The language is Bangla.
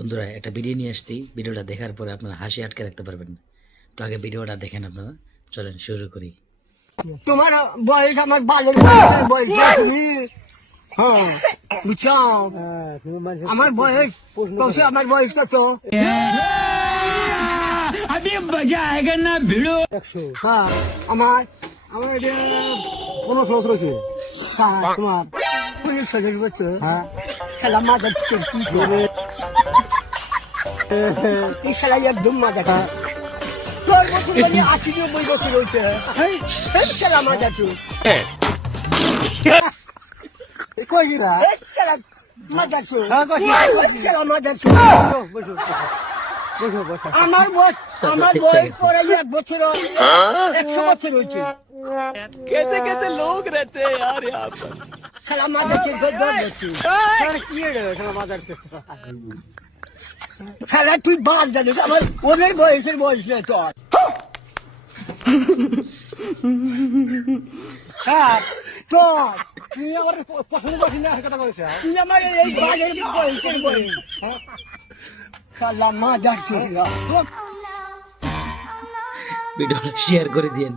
বন্ধুরা একটা ভিডিও নিয়ে আসছি, ভিডিওটা দেখার পরে আপনারা হাসি আটকে রাখতে পারবেন না। তো আগে ভিডিওটা দেখেন আপনারা, চলেন শুরু করি। তোমার বয়স আমার বালের বয়সের বয়স তুমি হ্যাঁ বুঝছো আমার বয়স কত আমার বয়স কত अभी मजा आएगा ना भिड़ो। হ্যাঁ আমার আমার এটা 15 বছর হয়েছে হ্যাঁ তোমার 15 বছর হ্যাঁ খেলা মা যাচ্ছে কি করে এই খেলা একদম মজা খায় তোর বছর মানে 80-90 বছর হয়েছে এই খেলা মা যাচ্ছে কই গিরা এই খেলা মা যাচ্ছে হ্যাঁ কই খেলা মা যাচ্ছে আমার বয়স পরে 1 বছর 100 বছর হয়েছে कैसे कैसे लोग रहते हैं यार यहाँ पर। খেলা মা যাচ্ছে খেলা তুই বাদ জানিস আমার ওদের বয়সের বয়স নেই তোর হ্যাঁ তোর তুই আমার পছন্দ করছিস না কথা বলছিস তুই আমার এই বাজের বয়সের বয়স খেলা মা যাচ্ছে ভিডিওটা শেয়ার করে দিয়েন।